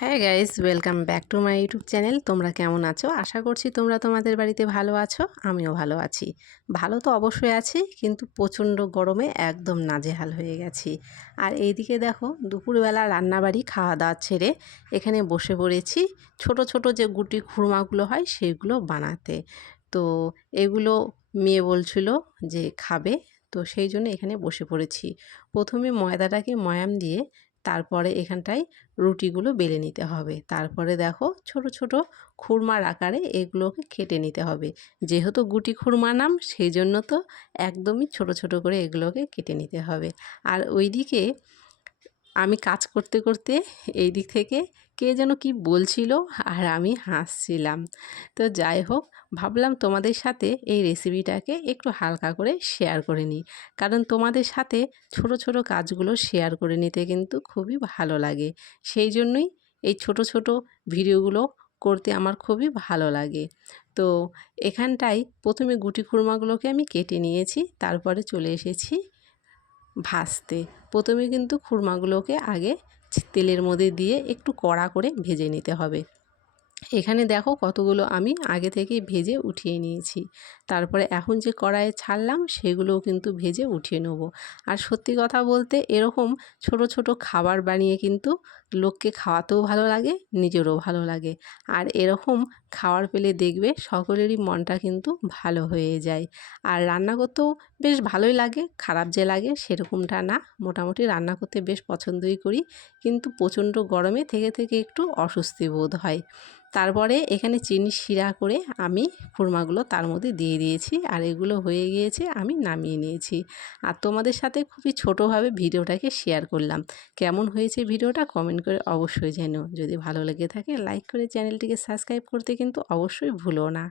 হ্যাঁ guys, welcome back to my YouTube channel. তোমরা কেমন আছো? আশা করছি তোমরা তোমাদের বাড়িতে ভালো আছো, আমিও ভালো আছি। ভালো তো অবশ্যই আছি, কিন্তু প্রচণ্ড গরমে একদম নাজেহাল হয়ে গেছি। আর এইদিকে দেখো, দুপুরবেলা রান্নাবাড়ি খাওয়া দাওয়া ছেড়ে এখানে বসে পড়েছি। ছোট ছোট যে গুটি খুরমাগুলো হয়, সেগুলো বানাতে। তো এগুলো মেয়ে বলছিল যে খাবে, তো সেই জন্য এখানে বসে পড়েছি। প্রথমে ময়দাটাকে ময়াম দিয়ে তারপরে এখানটায় রুটিগুলো বেলে নিতে হবে। তারপরে দেখো ছোট ছোট খুরমার আকারে এগুলোকে কেটে নিতে হবে। যেহেতু গুটি খুরমা নাম সেই জন্য তো একদমই ছোট ছোট করে এগুলোকে কেটে নিতে হবে। আর ওইদিকে আমি কাজ করতে করতে এই দিক থেকে কে যেন কি বলছিল আর আমি হাসছিলাম। তো যাই হোক, ভাবলাম তোমাদের সাথে এই রেসিপিটাকে একটু হালকা করে শেয়ার করে নিই। কারণ তোমাদের সাথে ছোট ছোট কাজগুলো শেয়ার করে নিতে কিন্তু খুবই ভালো লাগে। সেই জন্যই এই ছোট ছোট ভিডিওগুলো করতে আমার খুবই ভালো লাগে। তো এখানটায় প্রথমে গুটি খুরমাগুলোকে আমি কেটে নিয়েছি, তারপরে চলে এসেছি ভাজতে। প্রথমে কিন্তু খুরমাগুলোকে আগে তেলের মধ্যে দিয়ে একটু কড়া করে ভেজে নিতে হবে। এখানে দেখো কতগুলো আমি আগে থেকে ভেজে উঠিয়ে নিয়েছি। তারপরে এখন যে কড়াইয়ে ছাড়লাম, সেগুলোও কিন্তু ভেজে উঠিয়ে নেব। আর সত্যি কথা বলতে, এরকম ছোট ছোট খাবার বানিয়ে কিন্তু লোককে খাওয়াতেও ভালো লাগে, নিজেরও ভালো লাগে। আর এরকম খাওয়ার পেলে দেখবে সকলেরই মনটা কিন্তু ভালো হয়ে যায়। আর রান্না করতেও বেশ ভালোই লাগে, খারাপ যে লাগে সেরকমটা না। মোটামুটি রান্না করতে বেশ পছন্দই করি, কিন্তু প্রচণ্ড গরমে থেকে থেকে একটু অস্বস্তি বোধ হয়। তারপরে এখানে চিনি শিরা করে আমি খুরমাগুলো তার মধ্যে দিয়ে দিয়েছি আর এগুলো হয়ে গিয়েছে আমি নামিয়ে নিয়েছি। আর তোমাদের সাথে খুবই ছোটোভাবে ভিডিওটাকে শেয়ার করলাম। কেমন হয়েছে ভিডিওটা কমেন্ট করে অবশ্যই জানো যদি ভালো লেগে থাকে লাইক করে চ্যানেলটিকে সাবস্ক্রাইব করতে কিন্তু অবশ্যই ভুলো না।